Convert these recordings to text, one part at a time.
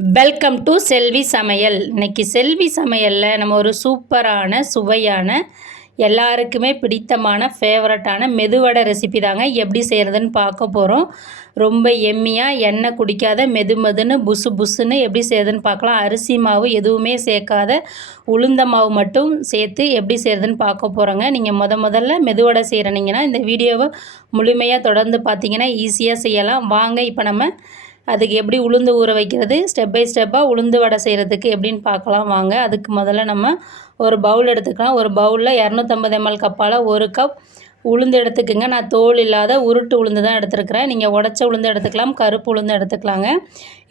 Welcome to செல்வி சமையல் இன்னைக்கு செல்வி சமையலில் நம்ம ஒரு சூப்பரான சுவையான எல்லாருக்குமே பிடித்தமான ஃபேவரட்டான மெதுவடை ரெசிபி தாங்க எப்படி செய்கிறதுன்னு பார்க்க போகிறோம் ரொம்ப எம்மியாக எண்ணெய் குடிக்காத மெது மெதுன்னு புசு புசுன்னு எப்படி செய்கிறதுன்னு பார்க்கலாம். அரிசி மாவு எதுவுமே சேர்க்காத உளுந்த மாவு மட்டும் சேர்த்து எப்படி செய்கிறதுன்னு பார்க்க போகிறோங்க நீங்கள் முத முதல்ல மெதுவடை செய்கிறனீங்கன்னா இந்த வீடியோவை முழுமையாக தொடர்ந்து பார்த்தீங்கன்னா ஈஸியாக செய்யலாம். வாங்க இப்போ நம்ம அதுக்கு எப்படி உளுந்து ஊற வைக்கிறது? ஸ்டெப் பை ஸ்டெப்பாக உளுந்து வடை செய்கிறதுக்கு எப்படின்னு பார்க்கலாம். வாங்க அதுக்கு முதல்ல நம்ம ஒரு பவுல் எடுத்துக்கலாம். ஒரு பவுலில் இரநூத்தம்பது எம்எல் கப்பால் ஒரு கப் உளுந்து எடுத்துக்கோங்க. நான் தோல் இல்லாத உருட்டு உளுந்து தான் எடுத்துருக்கிறேன். நீங்கள் உடச்ச உளுந்து எடுத்துக்கலாம் கருப்பு உளுந்து எடுத்துக்கலாங்க.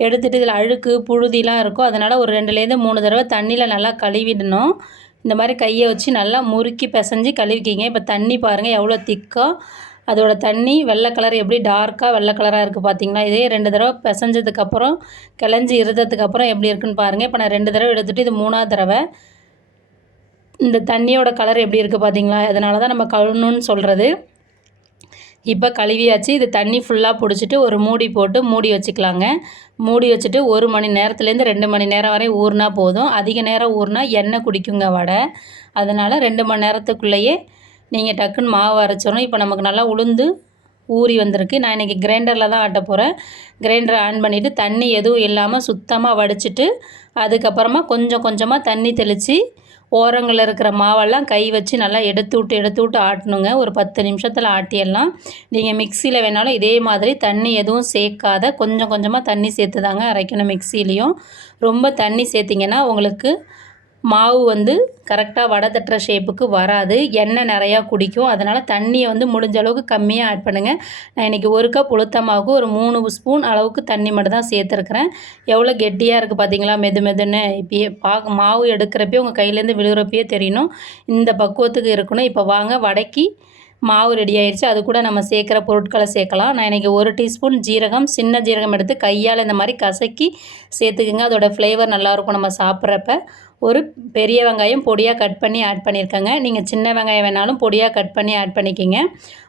எடுத்துகிட்டு இதில் அழுக்கு புழுதிலாம் இருக்கும். அதனால் ஒரு ரெண்டுலேருந்து மூணு தடவை தண்ணியில் நல்லா கழுவிடணும். இந்த மாதிரி கையை வச்சு நல்லா முறுக்கி பிசைஞ்சு கழுவிக்கிங்க. இப்போ தண்ணி பாருங்கள் எவ்வளோ திக்காக அதோட தண்ணி வெள்ளை கலர் எப்படி டார்க்காக வெள்ளை கலராக இருக்குது பார்த்தீங்களா இதே ரெண்டு தடவை பிசைஞ்சதுக்கப்புறம் கிளஞ்சி இருந்ததுக்கப்புறம் எப்படி இருக்குன்னு பாருங்கள் இப்போ நான் ரெண்டு தடவை எடுத்துகிட்டு இது மூணாவது தடவை. இந்த தண்ணியோட கலர் எப்படி இருக்குது பார்த்தீங்களா அதனால தான் நம்ம கழுணுன்னு சொல்கிறது இப்போ கழுவியாச்சு. இது தண்ணி ஃபுல்லாக பிடிச்சிட்டு ஒரு மூடி போட்டு மூடி வச்சுக்கலாங்க. மூடி வச்சுட்டு ஒரு மணி நேரத்துலேருந்து ரெண்டு மணி நேரம் வரை ஊறினா போதும். அதிக நேரம் ஊறினா எண்ணெய் குடிக்குங்க வடை. அதனால் ரெண்டு மணி நேரத்துக்குள்ளேயே நீங்கள் டக்குன்னு மாவு அரைச்சிடணும். இப்போ நமக்கு நல்லா உளுந்து ஊறி வந்திருக்கு. நான் இன்றைக்கி கிரைண்டரில் தான் ஆட்ட போகிறேன் கிரைண்டரை ஆன் பண்ணிவிட்டு தண்ணி எதுவும் இல்லாமல் சுத்தமாக வடிச்சிட்டு அதுக்கப்புறமா கொஞ்சம் கொஞ்சமாக தண்ணி தெளித்து ஓரங்களில் இருக்கிற மாவெல்லாம் கை வச்சு நல்லா எடுத்து விட்டு எடுத்து விட்டு ஆட்டணுங்க. ஒரு பத்து நிமிஷத்தில் ஆட்டிடலாம். நீங்கள் மிக்சியில் வேணாலும் இதே மாதிரி தண்ணி எதுவும் சேர்க்காத கொஞ்சம் கொஞ்சமாக தண்ணி சேர்த்து தாங்க அரைக்கணும் மிக்சிலையும் ரொம்ப தண்ணி சேர்த்திங்கன்னா உங்களுக்கு மாவு வந்து கரெக்டாக வடை தட்டுற ஷேப்புக்கு வராது. எண்ணெய் நிறையா குடிக்கும். அதனால் தண்ணியை வந்து முடிஞ்ச அளவுக்கு கம்மியாக ஆட் பண்ணுங்கள் நான் இன்றைக்கி ஒரு கப் உளுத்த மாவுக்கு ஒரு மூணு ஸ்பூன் அளவுக்கு தண்ணி மட்டும் தான் சேர்த்துருக்குறேன். எவ்வளோ கெட்டியாக இருக்குது பார்த்தீங்களா மெது மெதுன்னு இப்போயே பார்க்க மாவு எடுக்கிறப்பே உங்கள் கையிலேருந்து விழுகிறப்பயே தெரியணும். இந்த பக்குவத்துக்கு இருக்கணும். இப்போ வாங்க வடைக்கு மாவு ரெடி ஆயிடுச்சு அது கூட நம்ம சேர்க்குற பொருட்களை சேர்க்கலாம். நான் இன்றைக்கி ஒரு டீஸ்பூன் ஜீரகம் சின்ன ஜீரகம் எடுத்து கையால் இந்த மாதிரி கசக்கி சேர்த்துக்குங்க. அதோடய ஃப்ளேவர் நல்லாயிருக்கும் நம்ம சாப்பிட்றப்ப. ஒரு பெரிய வெங்காயம் பொடியாக கட் பண்ணி ஆட் பண்ணியிருக்கேங்க. நீங்கள் சின்ன வெங்காயம் வேணாலும் பொடியாக கட் பண்ணி ஆட் பண்ணிக்கிங்க.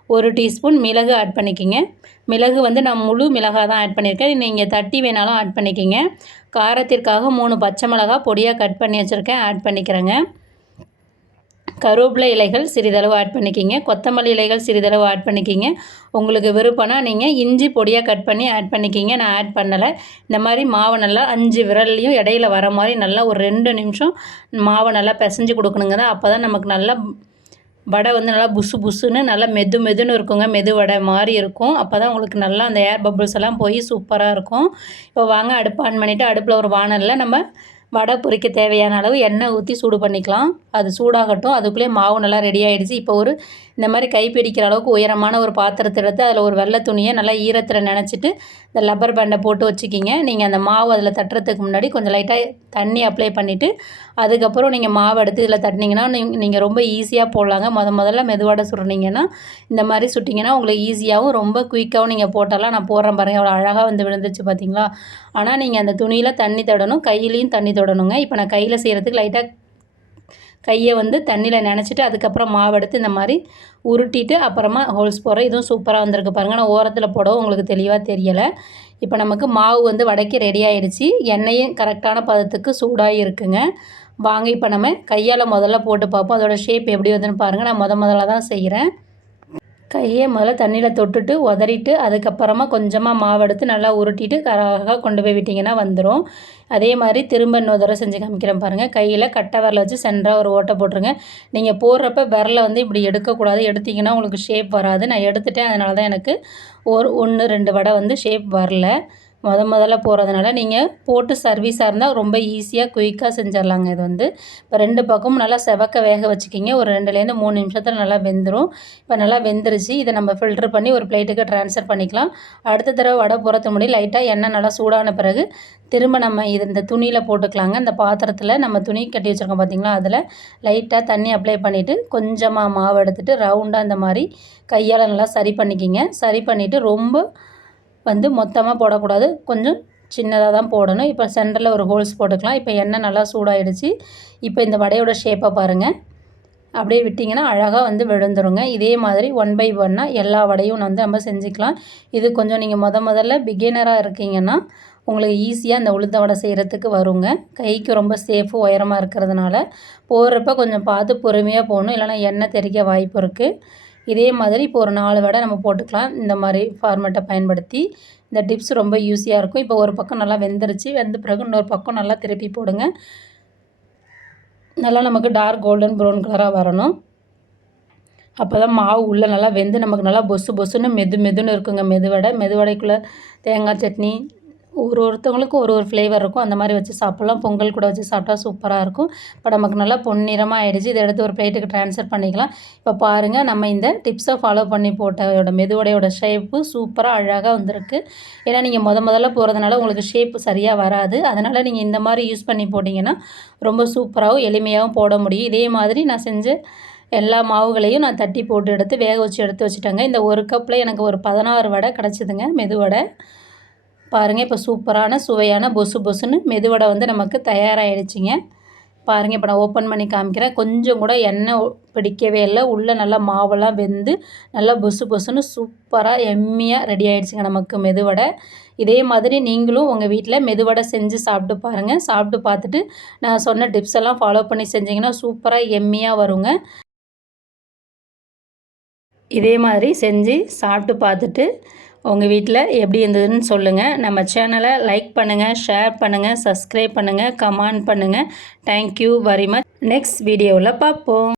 ஒரு டீஸ்பூன் மிளகு ஆட் பண்ணிக்கிங்க. மிளகு வந்து நான் முழு மிளகாக தான் ஆட் பண்ணியிருக்கேன். நீங்கள் தட்டி வேணாலும் ஆட் பண்ணிக்கிங்க. காரத்திற்காக மூணு பச்சை மிளகா பொடியாக கட் பண்ணி வச்சுருக்கேன். ஆட் பண்ணிக்கிறேங்க. கருவேப்பிலை இலைகள் சிறிதளவு ஆட் பண்ணிக்கிங்க. கொத்தமல்லி இலைகள் சிறிதளவு ஆட் பண்ணிக்கிங்க. உங்களுக்கு விருப்பம்னா நீங்கள் இஞ்சி பொடியாக கட் பண்ணி ஆட் பண்ணிக்கிங்க. நான் ஆட் பண்ணலை. இந்த மாதிரி மாவை நல்லா அஞ்சு விரல்லையும் இடையில வர மாதிரி நல்லா ஒரு ரெண்டு நிமிஷம் மாவை நல்லா பிசைஞ்சு கொடுக்கணுங்க. தான் அப்போ தான் நமக்கு நல்லா வடை வந்து நல்லா புசு புசுன்னு நல்லா மெது மெதுன்னு இருக்குங்க. மெது வடை மாதிரி இருக்கும். அப்போ தான் உங்களுக்கு நல்லா அந்த ஏர் பபிள்ஸ் எல்லாம் போய் சூப்பராக இருக்கும். இப்போ வாங்க அடுப்பு ஆன் பண்ணிவிட்டு அடுப்பில் ஒரு வானலில் நம்ம வடை பொரிக்க தேவையான அளவு எண்ணெய் ஊற்றி சூடு பண்ணிக்கலாம். அது சூடாகட்டும். அதுக்குள்ளேயே மாவு நல்லா ரெடி ஆகிடுச்சு இப்போ ஒரு இந்த மாதிரி கைப்பிடிக்கிற அளவுக்கு உயரமான ஒரு பாத்திரத்தை எடுத்து அதில் ஒரு வெள்ளை துணியை நல்லா ஈரத்தில் நினச்சிட்டு இந்த லப்பர் பேண்டை போட்டு வச்சுக்கிங்க. நீங்கள் அந்த மாவு அதில் தட்டுறதுக்கு முன்னாடி கொஞ்சம் லைட்டாக தண்ணி அப்ளை பண்ணிவிட்டு அதுக்கப்புறம் நீங்கள் மாவு எடுத்து இதில் தட்டினீங்கன்னா நீங்கள் ரொம்ப ஈஸியாக போடலாங்க. முத முதல்ல மெதுவாட சுடுனீங்கன்னா இந்த மாதிரி சுட்டிங்கன்னா உங்களுக்கு ஈஸியாகவும் ரொம்ப குயிக்காகவும் நீங்கள் போட்டாலாம் நான் போடுறேன் பாருங்கள் அவ்வளோ அழகாக வந்து விழுந்துச்சு பார்த்தீங்களா ஆனால் நீங்கள் அந்த துணியில் தண்ணி தடணும். கையிலையும் தண்ணி தொடணுங்க. இப்போ நான் கையில் செய்கிறதுக்கு லைட்டாக கையை வந்து தண்ணியில் நினச்சிட்டு அதுக்கப்புறம் மாவு எடுத்து இந்த மாதிரி உருட்டிட்டு அப்புறமா ஹோல்ஸ் போடுறேன் இதுவும் சூப்பராக வந்திருக்கு பாருங்கள் நான் ஓரத்தில் போடவும் உங்களுக்கு தெளிவாக தெரியலை. இப்போ நமக்கு மாவு வந்து வடைக்கு ரெடி ஆகிடுச்சி எண்ணெயும் கரெக்டான பதத்துக்கு சூடாக இருக்குங்க. வாங்க இப்போ நம்ம கையால் முதல்ல போட்டு பார்ப்போம். அதோடய ஷேப் எப்படி வருதுன்னு பாருங்கள் நான் முத முதல்ல தான் செய்கிறேன் கையை முதல்ல தண்ணியில் தொட்டுட்டு உதறிட்டு அதுக்கப்புறமா கொஞ்சமாக மாவு எடுத்து நல்லா உருட்டிட்டு கராக கொண்டு போய் விட்டிங்கன்னா வந்துடும் அதே மாதிரி திரும்ப இன்னொரு தடவை செஞ்சு காமிக்கிறேன் பாருங்கள் கையில் கட்டை விரல வச்சு சென்டராக ஒரு ஓட்டை போட்டுருங்க. நீங்கள் போடுறப்ப விரலை வந்து இப்படி எடுக்கக்கூடாது. எடுத்திங்கன்னா உங்களுக்கு ஷேப் வராது. நான் எடுத்துட்டேன். அதனால தான் எனக்கு ஒரு ஒன்று ரெண்டு வடை வந்து ஷேப் வரல. முத முதல்ல போகிறதுனால நீங்கள் போட்டு சர்வீஸாக இருந்தால் ரொம்ப ஈஸியாக குயிக்காக செஞ்சிடலாங்க இது வந்து. இப்போ ரெண்டு பக்கமும் நல்லா செவக்க வேக வச்சுக்கிங்க. ஒரு ரெண்டுலேருந்து மூணு நிமிஷத்தில் நல்லா வெந்துடும் இப்போ நல்லா வெந்துருச்சு. இதை நம்ம ஃபில்ட்ரு பண்ணி ஒரு பிளேட்டுக்கு ட்ரான்ஸ்ஃபர் பண்ணிக்கலாம். அடுத்த தடவை வடை போகிறது முடியும் லைட்டாக எண்ணெய் நல்லா சூடான பிறகு திரும்ப நம்ம இது இந்த துணியில் போட்டுக்கலாங்க. இந்த பாத்திரத்தில் நம்ம துணி கட்டி வச்சுருக்கோம் பார்த்திங்களா அதில் லைட்டாக தண்ணி அப்ளை பண்ணிவிட்டு கொஞ்சமாக மாவு எடுத்துகிட்டு ரவுண்டாக இந்த மாதிரி கையால் நல்லா சரி பண்ணிக்கிங்க. சரி பண்ணிவிட்டு ரொம்ப வந்து மொத்தமாக போடக்கூடாது. கொஞ்சம் சின்னதாக தான் போடணும். இப்போ சென்டரில் ஒரு ஹோல்ஸ் போட்டுக்கலாம். இப்போ எண்ணெய் நல்லா சூடாகிடுச்சு இப்போ இந்த வடையோட ஷேப்பை பாருங்கள் அப்படியே விட்டிங்கன்னா அழகாக வந்து விழுந்துருங்க. இதே மாதிரி ஒன் பை ஒன்னாக எல்லா வடையும் வந்து நம்ம செஞ்சுக்கலாம். இது கொஞ்சம் நீங்கள் முத முதல்ல பிகினராக இருக்கீங்கன்னா உங்களுக்கு ஈஸியாக இந்த உளுந்த வடை செய்கிறதுக்கு வருங்க. கைக்கு ரொம்ப சேஃபு உயரமாக இருக்கிறதுனால. போடுறப்ப கொஞ்சம் பார்த்து பொறுமையாக போகணும் இல்லைனா எண்ணெய் தெறிக்க வாய்ப்பு இருக்குது இதே மாதிரி இப்போ ஒரு நாலு வடை நம்ம போட்டுக்கலாம். இந்த மாதிரி ஃபார்மேட்டை பயன்படுத்தி இந்த டிப்ஸ் ரொம்ப ஈஸியாக இருக்கும். இப்போ ஒரு பக்கம் நல்லா வெந்துருச்சு. வெந்த பிறகு இன்னொரு பக்கம் நல்லா திருப்பி போடுங்க. நல்லா நமக்கு டார்க் கோல்டன் ப்ரௌன் கலராக வரணும். அப்போ தான் மாவு உள்ளே நல்லா வெந்து நமக்கு நல்லா பொசு பொசுன்னு மெது மெதுன்னு இருக்குங்க. மெதுவடை. மெதுவடைக்குள்ளே தேங்காய் சட்னி ஒரு ஒருத்தவங்களுக்கும் ஒரு ஒரு ஃப்ளேவர் இருக்கும். அந்த மாதிரி வச்சு சாப்பிட்லாம். பொங்கல் கூட வச்சு சாப்பிட்டா சூப்பராக இருக்கும். இப்போ நமக்கு நல்லா பொன்னிறமாக ஆகிடுச்சு இதை எடுத்து ஒரு பிளேட்டுக்கு ட்ரான்ஸ்ஃபர் பண்ணிக்கலாம். இப்போ பாருங்கள் நம்ம இந்த டிப்ஸை ஃபாலோ பண்ணி போட்டோட மெதுவடையோட ஷேப்பு சூப்பராக அழகாக வந்திருக்கு. ஏன்னா நீங்கள் முத முதல்ல போகிறதுனால உங்களுக்கு ஷேப்பு சரியாக வராது. அதனால் நீங்கள் இந்த மாதிரி யூஸ் பண்ணி போட்டிங்கன்னா ரொம்ப சூப்பராகவும் எளிமையாகவும் போட முடியும். இதே மாதிரி நான் செஞ்சு எல்லா மாவுகளையும் நான் தட்டி போட்டு எடுத்து வேக வச்சு எடுத்து வச்சுட்டேங்க. இந்த ஒரு கப்பில் எனக்கு ஒரு பதினாறு வடை கிடச்சிதுங்க மெதுவடை. பாருங்கள் இப்போ சூப்பரான சுவையான பொசு பொசுன்னு மெதுவடை வந்து நமக்கு தயாராகிடுச்சிங்க பாருங்கள் இப்போ நான் ஓப்பன் பண்ணி காமிக்கிறேன். கொஞ்சம் கூட எண்ணெய் பிடிக்கவே இல்லை. உள்ளே நல்லா மாவெல்லாம் வெந்து நல்லா பொசு பொசுன்னு சூப்பராக எம்மியாக ரெடி ஆகிடுச்சிங்க நமக்கு மெதுவடை. இதே மாதிரி நீங்களும் உங்கள் வீட்டில் மெதுவடை செஞ்சு சாப்பிட்டு பாருங்கள் சாப்பிட்டு பார்த்துட்டு நான் சொன்ன டிப்ஸ் எல்லாம் ஃபாலோ பண்ணி செஞ்சிங்கன்னா சூப்பராக எம்மியாக வருங்க. இதே மாதிரி செஞ்சு சாப்பிட்டு பார்த்துட்டு உங்கள் வீட்டில் எப்படி இருந்ததுன்னு சொல்லுங்கள் நம்ம சேனலை லைக் பண்ணுங்கள் ஷேர் பண்ணுங்கள் சப்ஸ்கிரைப் பண்ணுங்கள் கமெண்ட் பண்ணுங்கள் தேங்க்யூ வெரி மச் நெக்ஸ்ட் வீடியோவில் பார்ப்போம்.